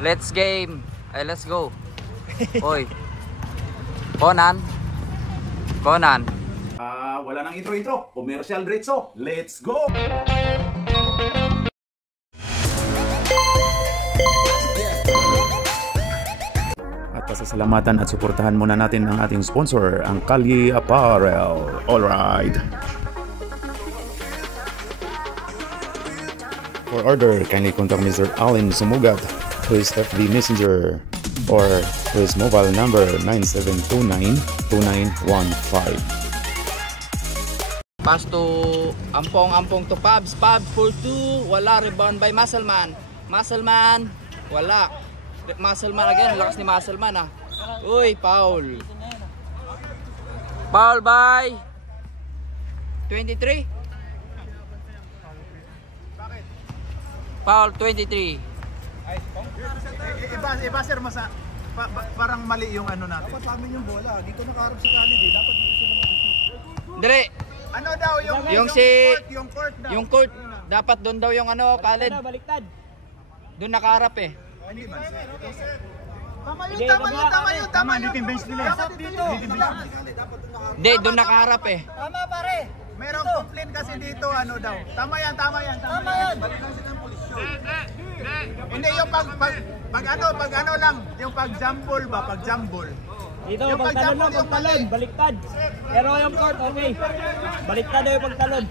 Let's game. Ay, let's go. Oy. Conan. Wala nang intro. Commercial diretso. Let's go! At pasasalamatan at suportahan muna natin ang ating sponsor, ang Kalye Apparel. Alright. For order, kindly contact Mr. Allen Sumugat to his FB Messenger or to his mobile number 9729-2915. Pass to Ampong to Pabs for 2. Wala. Rebound by Muscleman. Wala. Muscleman again. Lakas ni Muscleman ah. Uy, foul. Foul by 23. Foul 23. Iba sir, parang mali yung ano natin. Dapat amin yung bola. Dito nakaharap si Khalid eh. Dapat dito sila. Dire. Ano daw yung court dapat doon daw yung ano, Khalid. Baliktad. Doon nakaharap eh. Hindi man. Tama yun. Dito yung bench nila. Hindi, doon nakaharap eh. Tama pare. Merong complaint kasi dito ano daw. Tama yan. Hindi yung pag ano lang, yung pag-jumble ba, pag-jumble. Dito, pagtalon, baliktad. Pero yung court, okay. Baliktad na yung pagtalon.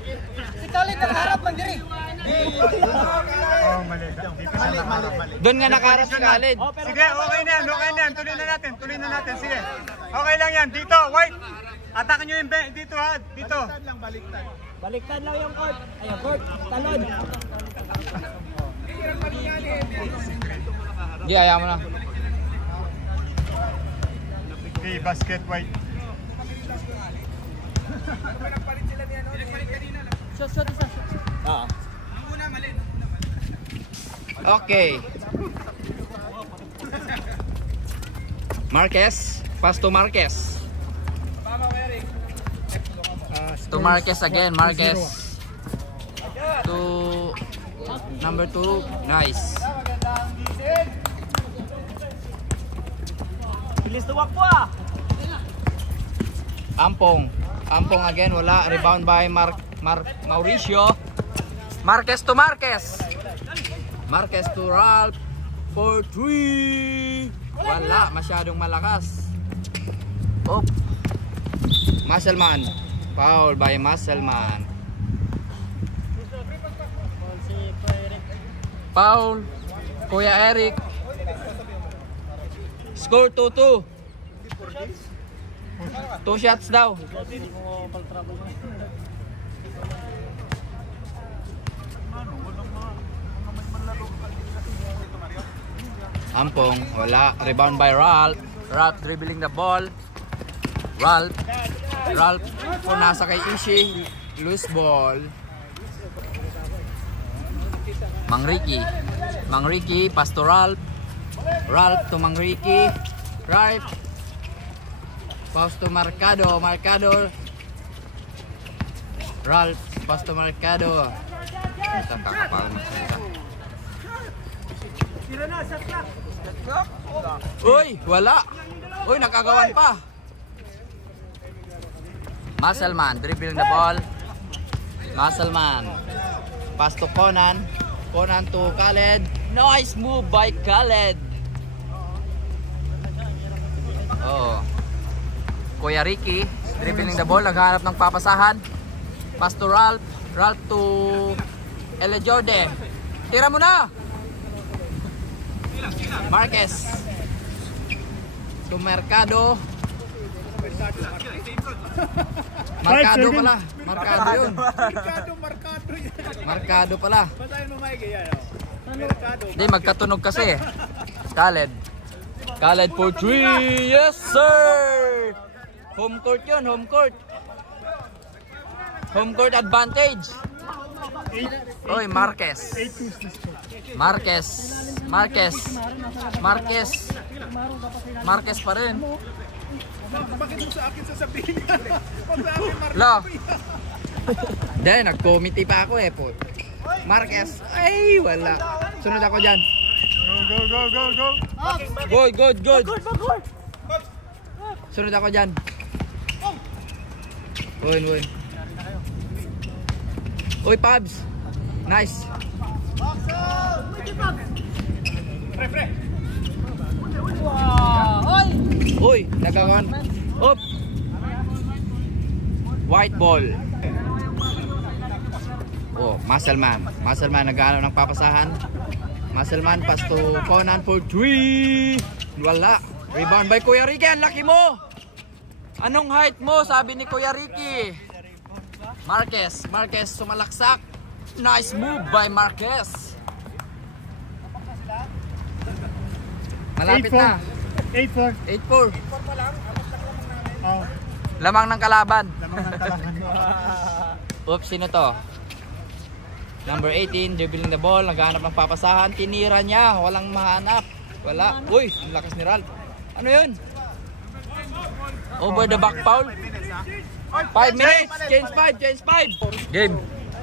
Si Khalid nakaharap man diri. Oh, mali. Doon nga nakaharap si Khalid. Sige, okay na yan. Tuloy na natin. Sige. Okay lang yan. Dito, white. Atakan nyo yung dito ha. Dito. Baliktad lang yung court. Ayun, court, talon. Di, ayaw mo na. Okay, basket white. Shot isa. Okay. Marquez. Pass to Marquez. To Marquez again. Marquez. To number 2. Nice. Bilis tuwak po ah. Ampong again. Wala. Rebound by Mauricio. Marquez to Marquez. Marquez to Ralph for 3. Wala. Masyadong malakas. Oh. Muscleman. Foul by Muscleman. Foul. Kuya Eric. Score 2-2. 2 shots daw. Ampong, wala. Rebound by Ralph. Ralph dribbling the ball. Ralph kung nasa kay Ishi. Loose ball. Mangriki, pass to Ralph to Mangriki. Ralph. Pass to Marcado. Ralph, pass to Marcado. Ito, kakapal magsalita. Uy, wala. Uy, nakagawan pa. Muscleman, dribbling the ball. Muscleman. Pass to Conan to Khaled. Nice move by Khaled. Oh. Kuya Ricky, dribbling the ball, naghahanap ng papasahan. Pass to Ralph to Elejode. Tira mo na. Marquez to Mercado. Marcado pala. Marcado yun. Marcado pala. Hindi, magkatunog kasi. Khaled for 3. Yes sir. Home court yun, home court. Home court advantage. Oy, Marquez pa rin. Bakit mo sa akin sasabihin yan? Pag sa akin Lo. Dahil nag-committee pa ako eh po. Marquez. Ay, wala. Sunod ako dyan. go. Good, good, good. Sunod ako dyan. Win. Uy, Pabs. Nice. Uy, nagkakuan. Up. White ball. Oh, Muscleman. Muscleman nag-aano ng papasahan. Muscleman pass to Conan for 3. Wala. Rebound by Kuya Ricky. Ang laki mo. Anong height mo? Sabi ni Kuya Ricky. Marquez sumalaksak. Nice move by Marquez. Malapit na. 8-4. 8-4. Oh, Lamang ng kalaban. lamang ng talakan. Oops, sino to? Number 18, dribbling the ball, naghahanap ng papasahan, tinira niya, walang mahanap. Wala. Uy, ang lakas ni Ral. Ano yun? Over the back foul. 5 minutes, change 5. Game.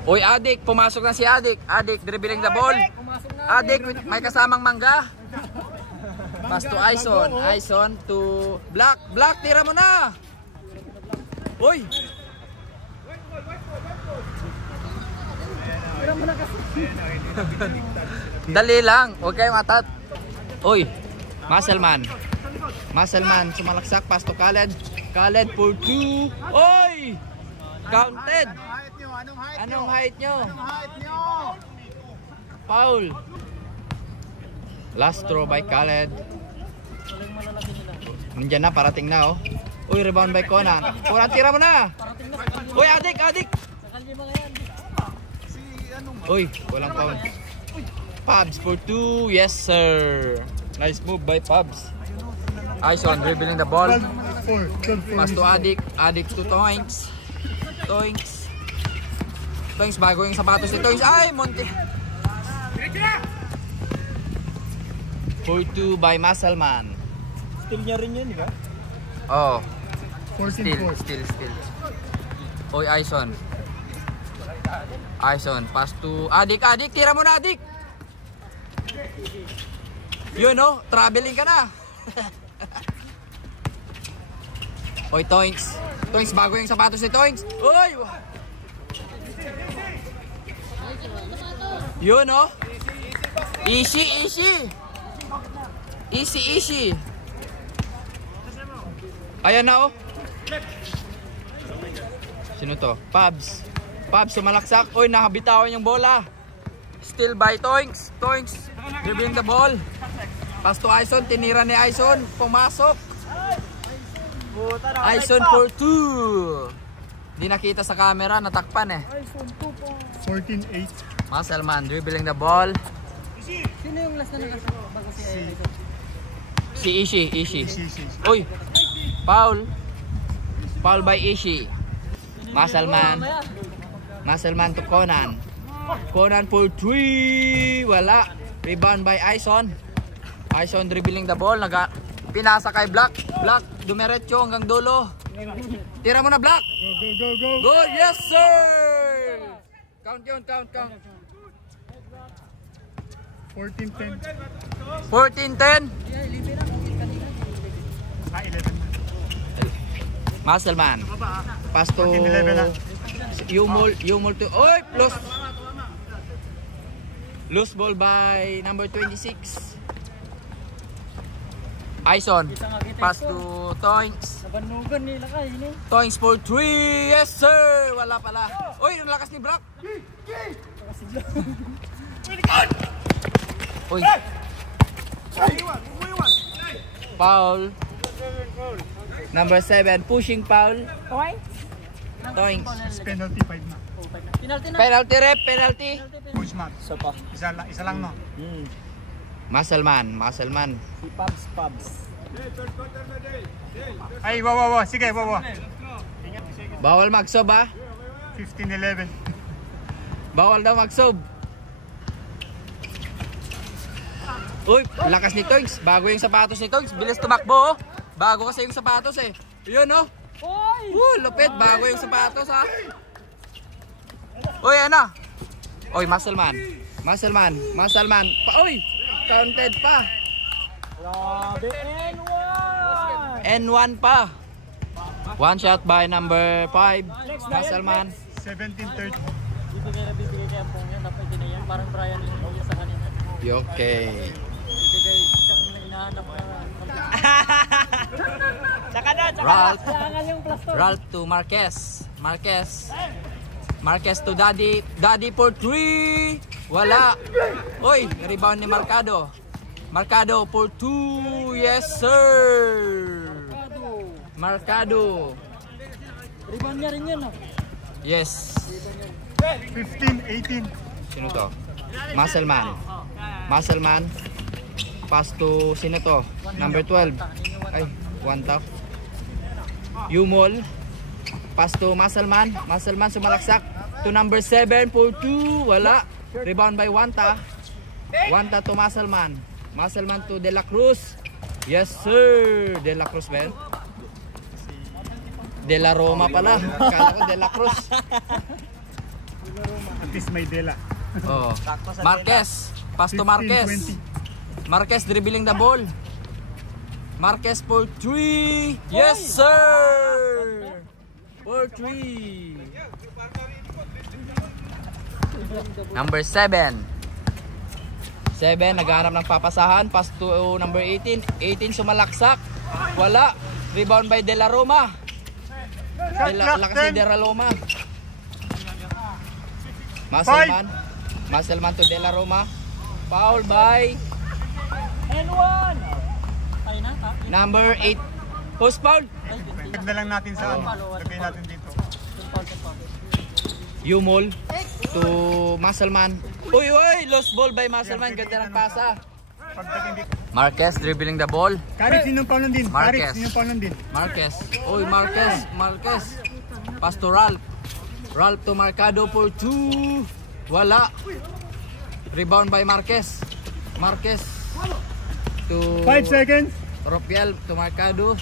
Uy, Adik, pumasok na si Adik. Adik, dribbling the ball. Adik, may kasamang mangga. Pass to Aison. Aison to Black. Black, tira mo na. Uy. Dali lang, huwag kayong atat. Uy, Muscleman, sumalaksak, pass to Khaled. Khaled for 2. Uy! Counted. Anong height nyo? Foul. Last throw by Khaled. Nandiyan na, parating na oh. Uy, rebound by Conan. Conan, tira mo na. Uy, Adik. Uy, walang foul. Pabs for 2. Yes, sir. Nice move by Pabs. Aison dribbling the ball. 12-4. Pass to Adik. Adik to Toinks. Toinks bago yung sapatos ni Toinks. Ay, Monte. For 2 by Muscleman. Steal niya rin yun, di ba? Oh. 14-4. Still. Oy, Aison, pass to Adik, tira mo na, Adik. Yun, no? Traveling ka na. Oy, Toinks, bago yung sapatos ni Toinks. Oy! Yun, no? Easy. Ayan na, oh. Sino to? Pabs, sumalaksak. Oy, nakabitawan yung bola. Still by Toinks. Dribbling the ball. Pass to Aison. Tinira ni Aison. Pumasok. Aison for 2. Di nakita sa camera. Natakpan eh. 14-8. Muscleman dribbling the ball. Sino yung last na nakasama bago si Aison? Si Ishi. Uy, foul by Ishi. Muscleman to Conan for 3. Wala. Rebound by Aison dribbling the ball. Pinasa kay Black. Dumiretso hanggang dulo. Tira mo na, Black. Go. Good, yes sir. Count. 14-10. 14-10. Muscleman. Pass to 14-11 na. Yumol to. Oy, loose ball by number 26. Aison. Pass to Toinks. Nabanugan nila kayo. Toinks for 3. Yes sir. Wala pala. Oy, ang lakas ni Brock. Uy. Foul. Number 7, pushing foul. Toinks. Penalty 5 na. Penalty rep, penalty. Push mark. Isa lang no. Muscleman. Si Pabs. Ay, wow. Sige, wow. Bawal magsob ah. 15-11. Bawal daw magsob. Uy, lakas ni Toinks. Bago yung sapatos ni Toinks. Bilis tumakbo oh. Bago kasi yung sapatos eh. Yun oh. Lupit. Bago yung sapatos ha. Uy, ano? Uy, Muscleman. Uy, counted pa. Grabe. N1 pa. One shot by number 5, Muscleman. 17-30. Bibigay kaya ang pong yan. Dapat din na yan. Parang Brian yung sa kanina. Okay. Bibigay isang hinahanap na. Tsaka na. Ralph. Kailangan yung plaster. Ralph to Marquez. Marquez to Daddy. Daddy for 3. Wala. Oy, rebound ni Marcado. Marcado for 2. Yes, sir. Marcado. Rebound niya rin yan. Yes. 15-18. Sino to? Muscleman. Muscleman. Pass to sino to? Number 12. Ay, one tap. Yumol. Pass to Muscleman. Muscleman sumalaksak to number 7 for 2. Wala. Rebound by Wanta. Wanta to Muscleman. Muscleman to De La Cruz. Yes, sir. De La Cruz, Ben. De La Roma pala. Kala ko De La Cruz. At least may Dela. Oh. Marquez. Pass to Marquez. 15-20. Marquez dribbling the ball. Marquez for 3. Yes, sir. For 3. Number 7. 7 naghahanap ng papasahan. Pass to number 18. 18 sumalaksak. Wala. Rebound by De La Roma. Lakas ni De La Roma. Muscleman to De La Roma. Foul by N1. Tayo na. number 8. Post foul. Tignan lang natin sa ano. Lagay natin dito. Yumol to Muscleman. Uy, lost ball by Muscleman. Ganda ng pasa. Pagdating dito. Marquez dribbling the ball. Karit, sinong foul din? Marquez. Karit, sinong foul din? Marquez. Uy, Marquez. Pass to Ralph. Ralph to Marcado for 2. Wala. Rebound by Marquez. Marquez to 5 seconds. Ropiel to Marcado.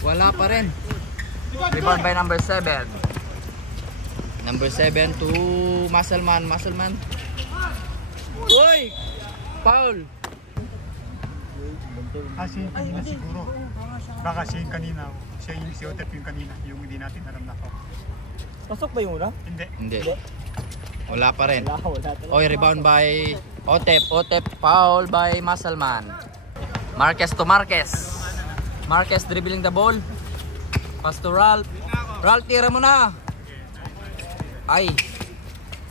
Wala pa rin. Rebound by number 7. Number 7 to Muscleman. Uy! Foul. Siya yung kanina siguro. Baka siya yung kanina. Siya yung si Otep yung kanina. Yung hindi natin alam na foul. Pasok ba yung una? Hindi. Wala pa rin. Wala. Oy, rebound by Otep. Foul by Muscleman. Marquez to Marquez. Marquez dribbling the ball. Pass to Ralph. Ralph, tira mo na. Ay.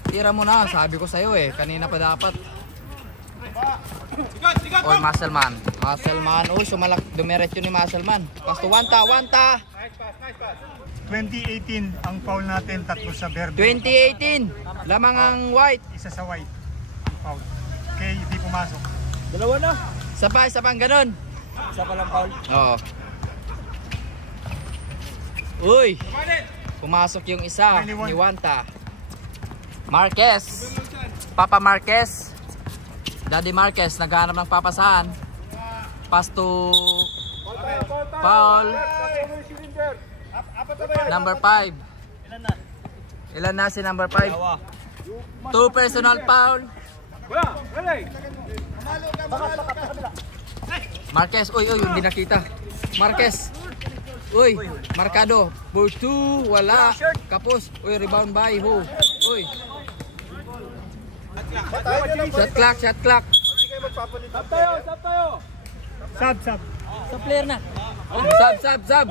Tira mo na. Sabi ko sa'yo eh. Kanina pa dapat. Oy, Muscleman. Uy, dumiretso ni Muscleman. Pass to Wanta. 2018 ang foul natin. Tatlo sa verde. 2018. Lamang ang white. Isa sa white. Ang foul. Okay, hindi pumasok. Dalawa na. Isa pang ganun. Isa pa lang foul. Oo. Uy. Pumasok yung isa ni Wanta. Marquez. Papa Marquez. Daddy Marquez naghahanap ng papasahan. Pass to foul. Number 5. Ilan na si number 5? 2 personal foul. Marquez, uy, hindi nakita. Marquez. Uy, Marcado. For 2, wala. Kapos. Uy, rebound by who? Uy. Shot clock. Sab tayo. Sab. Sa player na. Sab.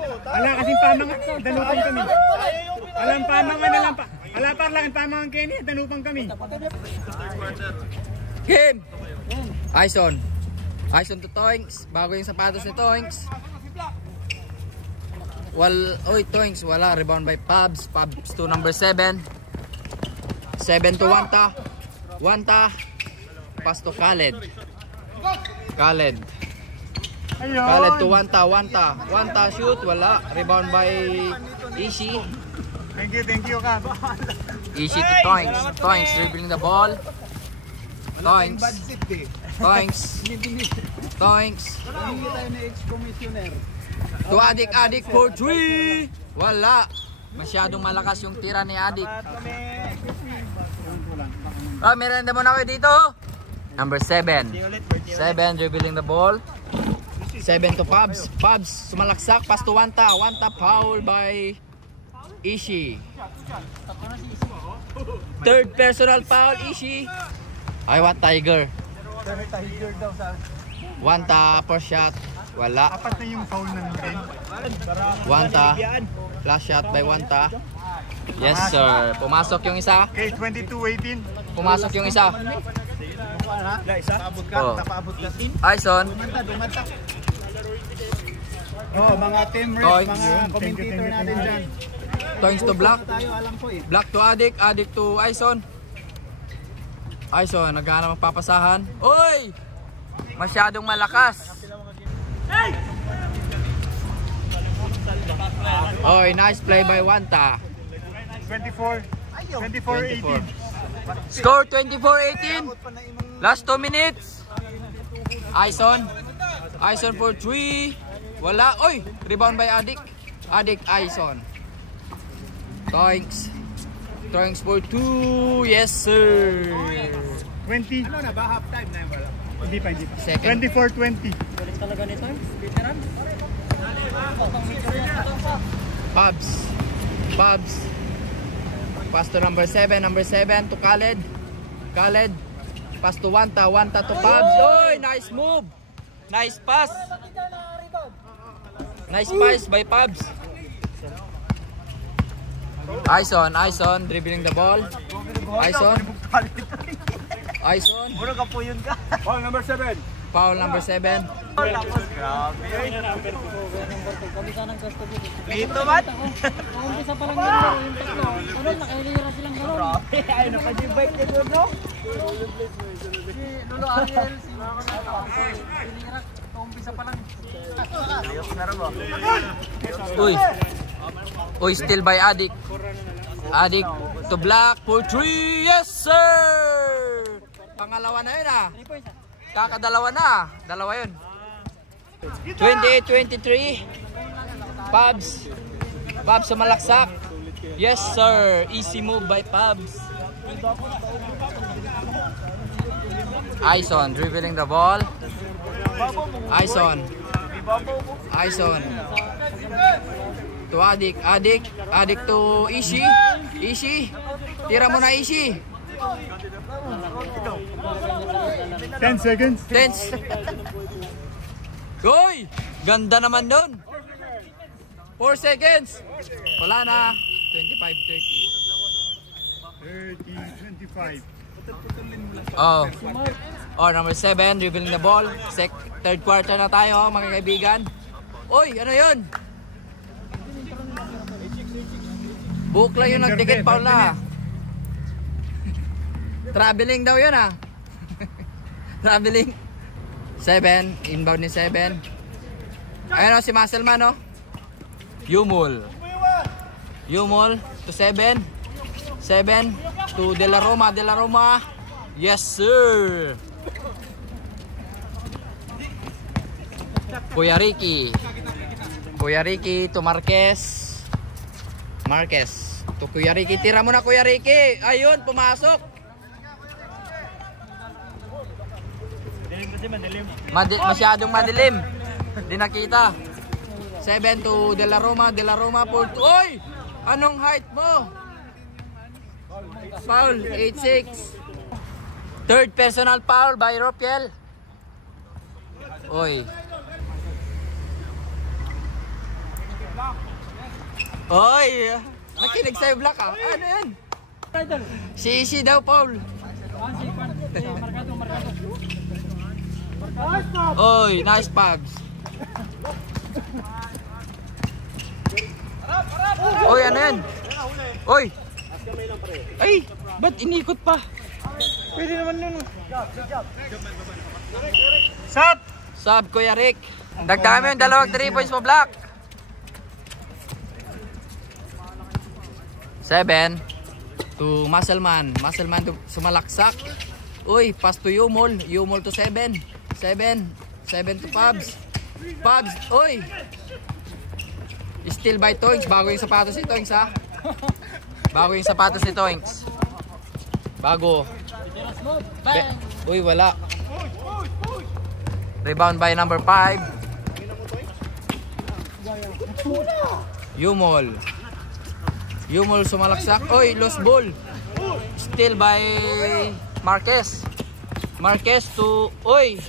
Ala kasing pamangat. Danupan kami. Alam pamangan na lang pa. Ala parlangan pamangan Kenny. Danupan kami. Kim. Ison to Toinks. Bago yung sapatos ni Toinks. Toinks. Wala. Rebound by Pabs to number 7. 7 to Wanta. Pass to Khaled. Khaled to Wanta. Wanta shoot. Wala. Rebound by Ishi. Thank you ka. Ishi to Toinks. Toinks dribbling the ball. Toinks. To Adik for 3. Wala. Masyadong malakas yung tira ni Adik. Merenda muna kayo dito. Number 7. 7 dribbling the ball. 7 to Pabs. Pabs sumalaksak. Pass to Wanta. Wanta foul by Ishi. Third personal foul, Ishi. I want Tiger. Wanta first shot. Wala. Apat na yung foul ng Ren. Wanta. Last shot by Wanta. Yes sir. Pumasok yung isa. Okay, 22-18. Pumasok yung isa. Oh. Ison. Oh, mga team Toy. mga commentator natin dyan. Toings to Black. Tayo alam ko eh. Black to Adik. Adik to Ison. Ison, naghanap ng papasahan. Uy! Masyadong malakas. Oy, nice play by Wanta. 24-18. Score 24-18. Last 2 minutes. Ison. Ison for 3. Wala. Oy! Rebound by Adik. Adik, Ison. Toings. Toings for 2. Yes, sir. 20. Ano na ba? Half time na yun? Hindi pa. Second. 24-20. Pabs. Pabs. Pass to number 7. Number 7 to Khaled. Khaled. Pass to Wanta. Wanta to Pabs. Oy! Nice move. Nice pass. Nice pass by Pabs. Ison. Ison dribbling the ball. Ison. Ison. Puro ka po yun ka. Foul number 7. Foul number 7. Tapos, grabe. Lito man. Umpisa pa lang yung tatlo. Ano, nakahilira silang gano'n. Grabe. Ay, napag-invite ka doon, no? Lolo Ariel, si Hilira, umpisa pa lang. Ayos na rin ba? Uy. Uy, still by Adik. Adik to Black for 3. Yes, sir! Pangalawa na yun ah. Kakadalawa na. Dalawa yun. 28-23. Pabs. Pabs sumalaksak. Yes, sir. Easy move by Pabs. Ison dribbling the ball. Ison. Ison. To Adik. Adik. Adik to Ishi. Ishi. Tira mo na Ishi. 10 seconds. Tense. Goy! Ganda naman nun. 4 seconds. Wala na. 30-25. Oh. Oh, number 7, dribbling the ball. Third quarter na tayo, mga kaibigan. Uy, ano yun? Buhok lang yung nagdikit, foul na. Traveling daw yun ah. Traveling. 7, inbound ni 7. Ayun o, si Muscleman o. Yumul. Yumul to 7. 7 to De La Roma. De La Roma. Yes, sir. Kuya Ricky. Kuya Ricky to Marquez. Marquez. To Kuya Ricky. Tira mo na, Kuya Ricky. Ayun, pumasok. Masyadong madilim. Hindi nakita. 7 to De La Roma. De La Roma for 2. Oy! Anong height mo? Foul. 8-6. Third personal foul by Ropiel. Oy. Oy! Nakinig sa'yo, Black ah. Ano yan? Si Ishi daw, Paul. Oy, nice pags. Oy, ano yan? Oy! Ay! Ba't inikot pa? Pwede naman yun. Sub! Sub, Kuya Rick. Dagdagan mo yung dalawang 3 points mo, Black. 7 to Muscleman. Muscleman to sumalaksak. Uy, pass to Yumol. Yumol to 7. 7 to Pabs. Pabs, uy. Still by Toings. Bago yung sapatos ni Toings ha. Bago yung sapatos ni Toings. Bago. Uy, wala. Rebound by number 5. Yumol. Yumol sumalaksak. Oy, lost ball. Still by Marquez. Marquez to... Oy!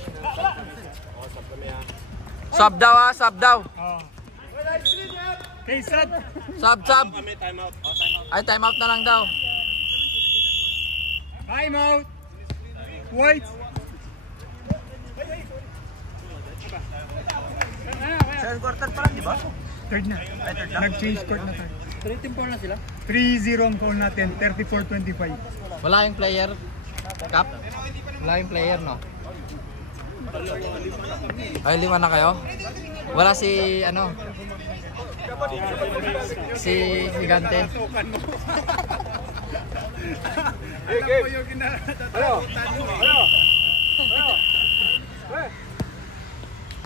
Sub daw ha, sub daw. Okay, sub. Sub. Ay, time out na lang daw. Time out. White. Third quarter pa lang, di ba? Third na. Nag-change court na third. 3-4 na sila. 3-0 ang call natin. 34-25. Wala yung player. Cap. Wala yung player, no? Ay, 5 na kayo? Wala si, ano? Si Gigante.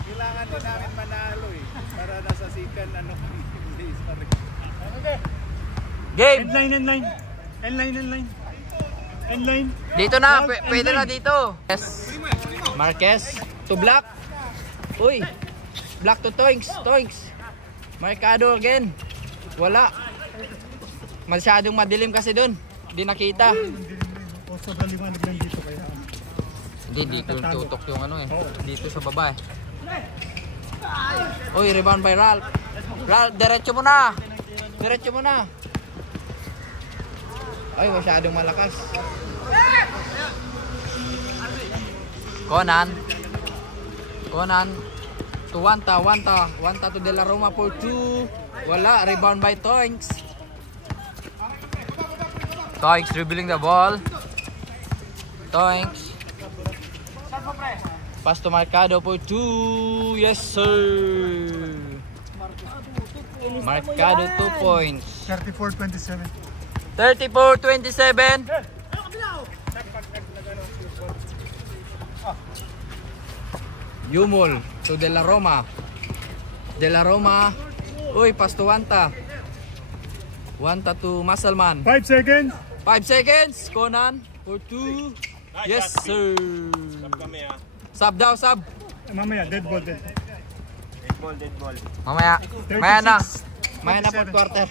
Kailangan din namin manalo eh. Para nasa sikan ano. Game! Endline. Dito na, pwede na dito. Yes. Marquez to Black. Uy. Black to Toinks. Marcado again. Wala. Masyadong madilim kasi dun. Hindi nakita. O sobrang liwanag lang dito kaya. Hindi, dito tutok yung ano eh. Dito sa baba eh. Uy, rebound by Ralph. Ralph, diretso mo na. Ay, masyadong malakas. Conan to Wanta to De La Roma for 2. Wala, rebound by Toinks dribbling the ball. Toinks pass to Marcado for 2. Yes sir. Marcado 2 points. 34-27. 34-27. Yumol to De La Roma. Uy, pass to Wanta to Muscleman. 5 seconds. 5 seconds. Conan for 2. Yes sir. Sub daw. Mamaya, dead ball. Mamaya na. Maya na 4 quarter.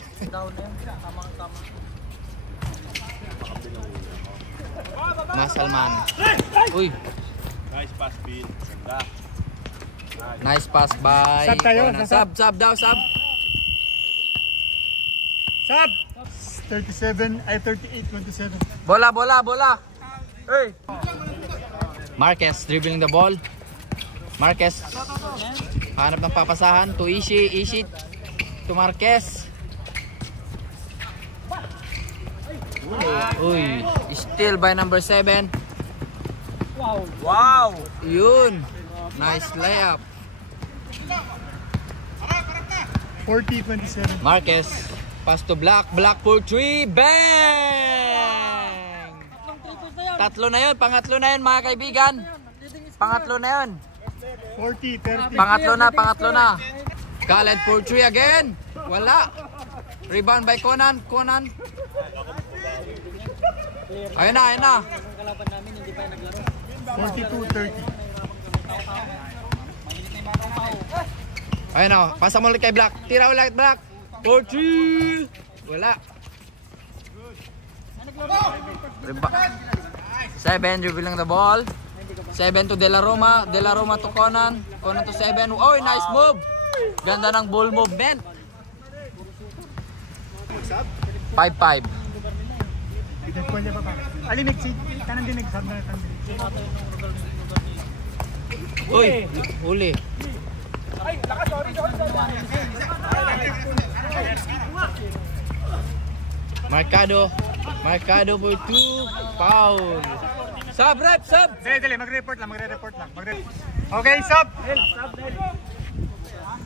Muscleman. Uy. Nice pass, Bill. Nice pass by Sub tayo, Conan. sub. Sub daw. Sub. 38-27. Bola. Hey. Marquez dribbling the ball. Marquez hanap ng papasahan to Ishi to Marquez. Uy, still by number 7. Wow! Yun. Nice layup. 40-27. Marquez pass to Black for 3. Bang! Pangatlo na yun mga kaibigan. Pangatlo na yun. 40-30. Pangatlo na. Khaled for 3 again. Wala. Rebound by Conan. Ayun na. 42-30. Ayun na. Pasa mo ulit kay Black. Tira ulit Black. For 3. Wala. 7 dribbling the ball. 7 to De La Roma to Conan to 7. Oh, nice move. Ganda ng ball movement. 5-5. Alinig si kanan din nagsab na Uy, huli. Marcado for 2. Foul. Sub. Dali, magre-report lang. Okay, sub.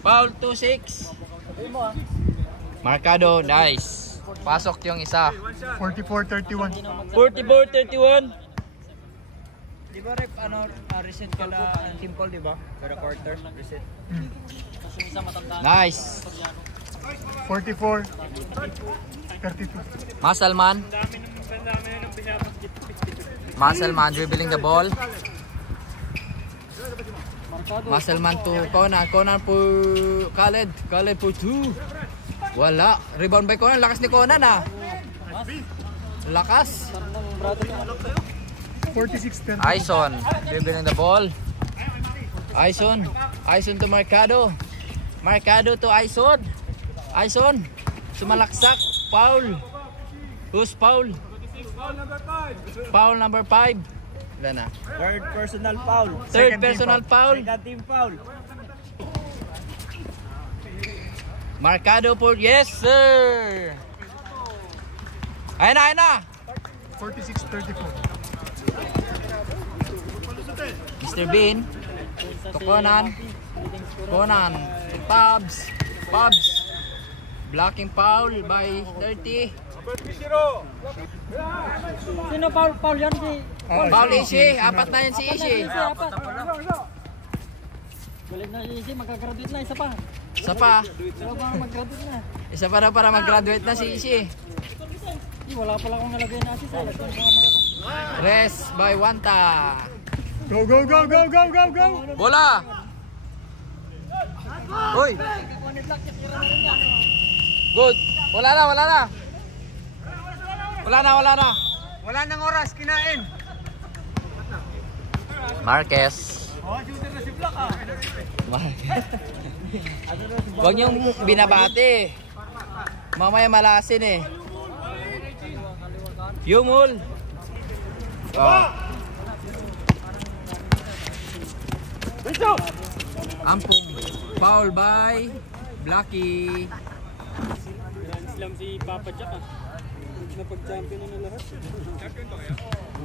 Foul 2-6. Marcado, nice. Pasok yung isa. 44-31. 44-31. Di ba rep, reset ka na team call, di ba? Kada quarter, reset. Nice. 44-32. Muscleman dribbling the ball. Muscleman to Conan. Conan for Khaled. Khaled for 2. Wala. Rebound by Conan. Lakas ni Conan ah. Lakas. 46-10. Aison. Dribbling the ball. Aison. Aison to Mercado. Mercado to Aison. Aison. Sumalaksak. Foul. Who's foul? Foul number 5. Wala na. Third personal foul. Third personal foul. Second team foul. Mercado for yes sir. Ayun na, ayun na. 46-34. Mr. Bean. To Conan. Conan. To Pabs. Pabs. Blocking foul by 30. Sino foul yan si? Foul Ishi. Apat na yan si Ishi. Apat. Galing na si Ishi, magka-graduate na, isa pa. Isa pa. Wala pa mag-graduate na. Isa pa na para mag-graduate na si Ishi. Wala pala akong nalagay na assist. Rest by Wanta. Go, go, go, go, go, go, go! Bola. Uy. Good. Wala na, wala na. Wala na, wala na. Wala nang oras, kinain. Marquez. Marquez. Huwag niyong binabati. Mamaya malasin eh. Yumul. Oh. Ampong. Foul by Blacky. Islam si Papa Jack ah. Napag-champion na lahat.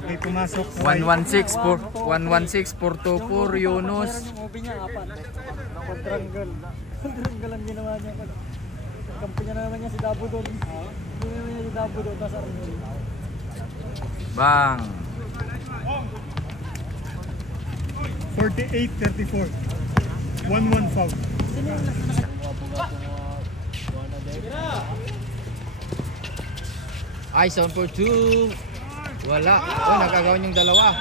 Okay, pumasok. 116 for 116 Yunus. Movie niya, apat. Quadrangle. Quadrangle ang ginawa niya. Kampi niya na naman niya si Dabo doon. Hindi naman niya si Dabo doon. Nasa Arnel. Bang. 48-34. 1-1 foul. Aison for 2. Wala. Oh, nagagawan yung dalawa.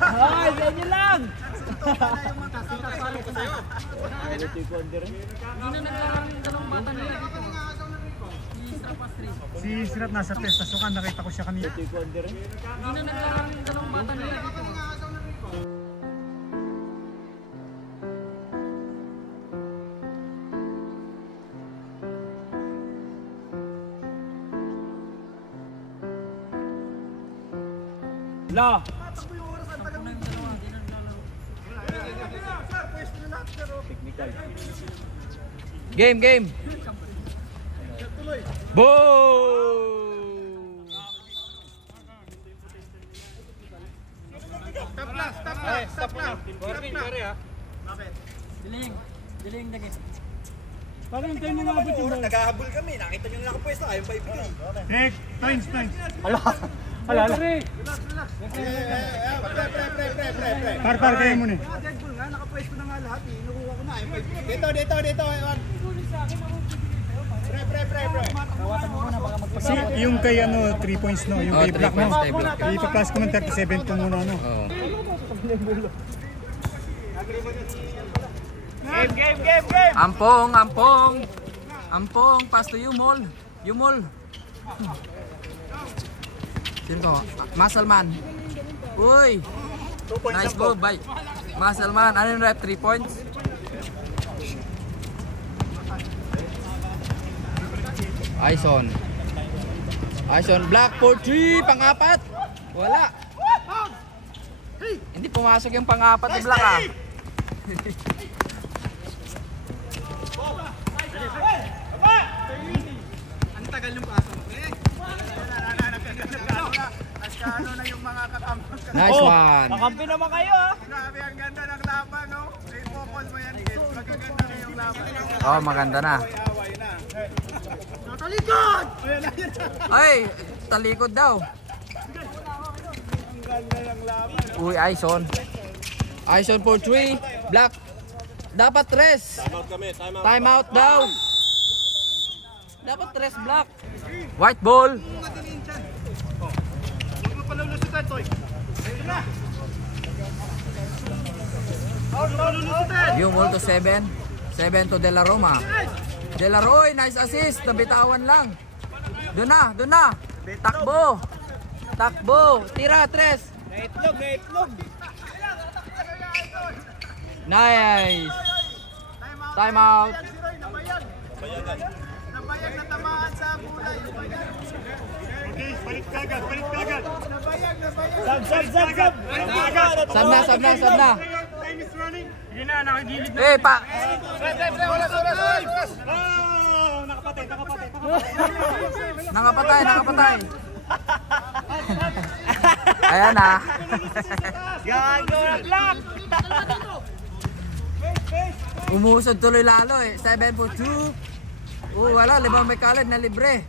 Ay, sa inyo lang! Si Sirat nasa pesta sukan, nakita ko siya kanina. La! Game, game. Boom! Diling lagi. Parang tayo mga abot yung ball. Naghahabol kami, nakita nyo na nakapwesto, ayaw pa ibigay. Nick, times. Hala. Par kayo muna. Dead ball nga, nakapwesto na nga lahat eh. Nakuha ko na, ayaw pa ibigay. Dito. Pre. Kawatan mo muna baka magpasa. Si, yung kay 3 points no, yung Oh, kay 3 Black no. points kay Black. Ipa-plus ko ng 37 to muna no. Oh. Game! Ampong, pass to Yumol. Sino to? Muscleman. Uy! Nice move by Muscleman. Ano yung rep? 3 points? Aison, Black for 3, pang-apat. Wala. Hindi pumasok yung pang-apat ni Black ah. Ang tagal yung pasok. Nagkaano na yung mga kakampi. Nice one. Kakampi naman kayo ah! Grabe, ang ganda ng laban, no? I-focus mo yan, kids. Magaganda na yung laban. Oh, maganda na. Away na. Talikod! Ay, talikod daw. Ang ganda ng laban. Uy, Aison for 3. Black. Dapat rest. Time out daw. Dapat rest, Black. White ball. Huwag mo pala ulusutan, Toy. Ayun na. Yung Multo 7. 7 to De La Roma. De La Roy, nice assist. Nabitawan lang. Doon na. Takbo. Tira, Tres. Naitlog. Nice. Time out. Nabayag na tamaan sa kulay. Okay, balik kagad. Sab na. Time is running. Sige na, nakagilid na. Pa. Oh, nakapatay. Nakapatay. Ayan na. Gago na block. Umusod tuloy lalo 7 for 2. Wala. Limang may kalit na libre.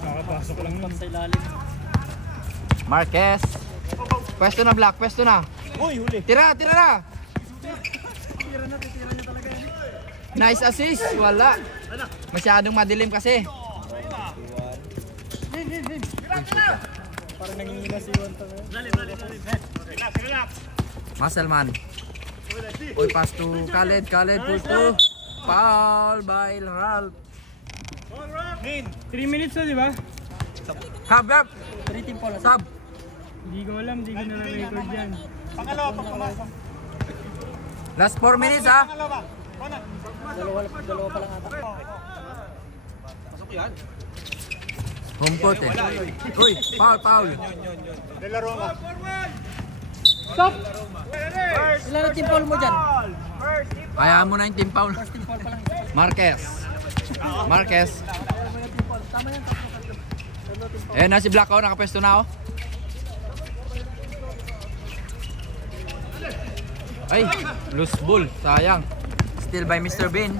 Nakapasok lang nun. Sa ilalim. Marquez. Pwesto na, Black. Uy, huli. Tira na. Nice assist. Wala. Masyadong madilim kasi. Parang nanginginas si Juan to. Relax. Muscleman. Pass to Khaled for 2. Foul by Ralph. 3 minutes na, di ba? Hab. 3 team pala. Sub. Hindi ko alam, hindi ko na-record yan. Last 4 minutes ha. Dalawa pa lang ata. Home court Uy, foul. De La Roma. Stop! Ilan na team foul mo dyan? Hayaan mo na yung team foul. Team foul pa lang. Marquez. Na si Black nakapwesto na Ay, loose ball. Sayang. Still by Mr. Bean.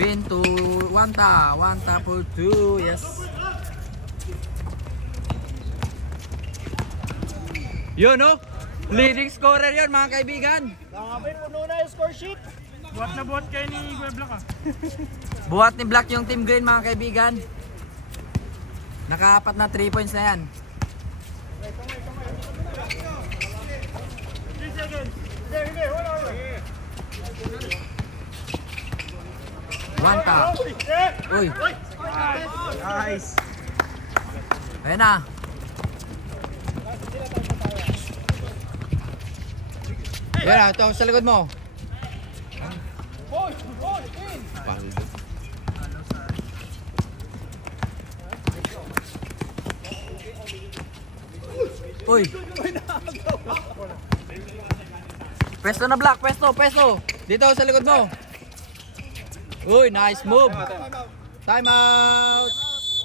Bean to Wanta for 2. Yes. Yun leading scorer yun mga kaibigan. Nakapin, puno na yung score sheet. Buhat na buhat kayo ni Kuya Black Buhat ni Black yung team green mga kaibigan. Nakaapat na 3 points na yan. Wanta. Uy. Nice. Ayan na. Ayan na, ito sa likod mo. Uy. Pwesto na Black, pwesto. Dito sa likod mo. Uy, nice move. Time out.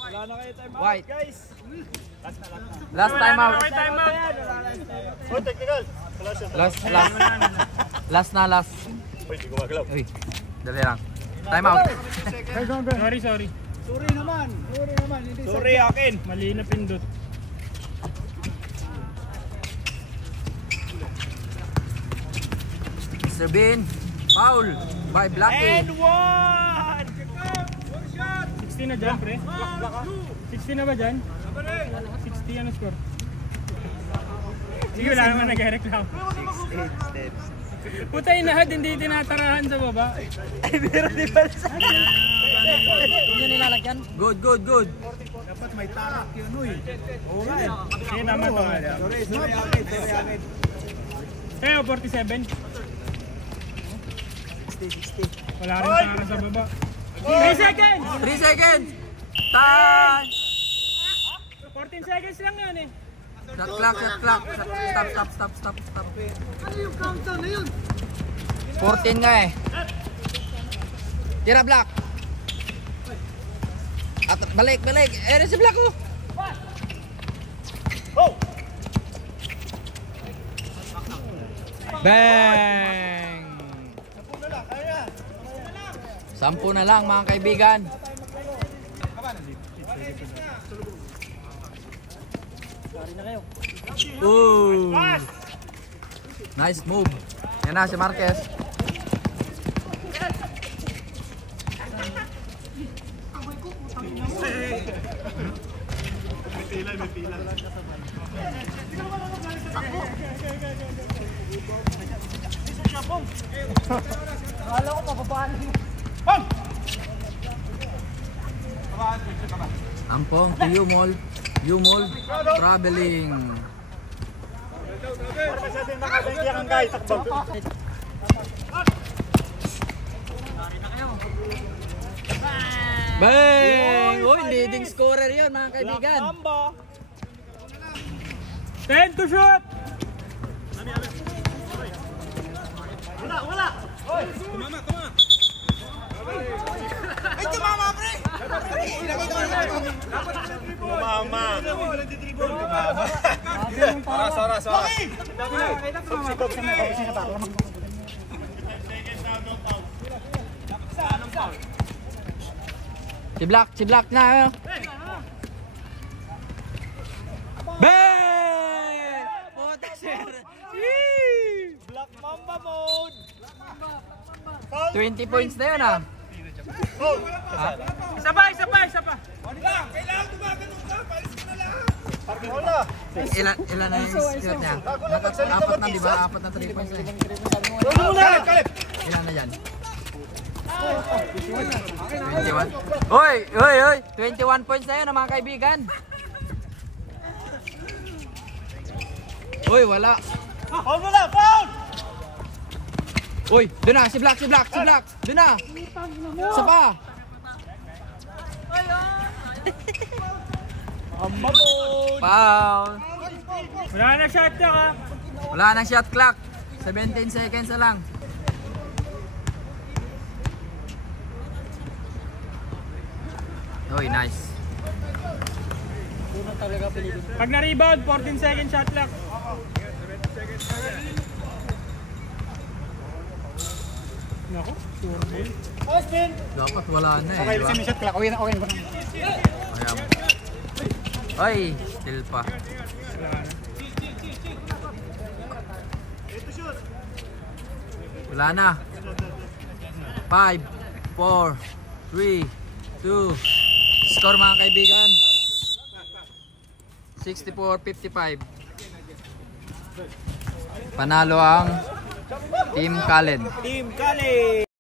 Wala na kayo time out, White. guys. Last time out. Oh, technical. Last. Uy, dali lang. Time out. Sorry. Sorry naman. Hindi Sorry akin. Mali na pindot. Mr. Bean, foul by Blackie. And 1! 16 na dyan, pre. 16 na ba dyan? 60 ano score? Sige, wala naman nag-reklamo. Puta inahad, hindi tinatarahan sa baba. Ay, pero di ba sa... Hindi nilalagyan? Good. dapat may tarak yun, uy. Oo nga. Sige, tama to. Sorry, akin. Kaya 47. 60. Wala rin tara sa baba. 3 seconds! 3 seconds. Time. 14 seconds lang yun eh. Shot clock. Stop. Ano yung countdown na yun? 14 nga eh. Tira Black. At balik. Si Black oh. Bang! 10 na lang mga kaibigan. Sorry na kayo. Ooh. Nice move. Yan na si Marquez. May pila. Akala ko papapaan. Ampong to Yumol traveling. Bang! Uy, leading scorer yun mga kaibigan. 10 to shoot! Si Black na. Bang! Puta sir. Black Mamba mode! 20 points na yun ah. Isa pa! Ilan na yung skirt niya? Apat na, di ba? Apat na 3 points na. Ilan na yan? 21? Hoy! 21 points na yun mga kaibigan. Hoy, wala. Uy, doon na, si Black. Doon na. Isa pa. Foul. Wala na shot clock ha! Wala nang shot clock. 17 seconds na lang. Uy, nice. Pag na-rebound, 14 second shot clock. Nako, sure ball. Dapat wala na eh. Okay, Diba? shot clock. Okay na. Ayan. Ay, still pa. Wala na. 5, 4, 3, 2. Score mga kaibigan. 64-55. Panalo ang Team Kalen. Team Kali!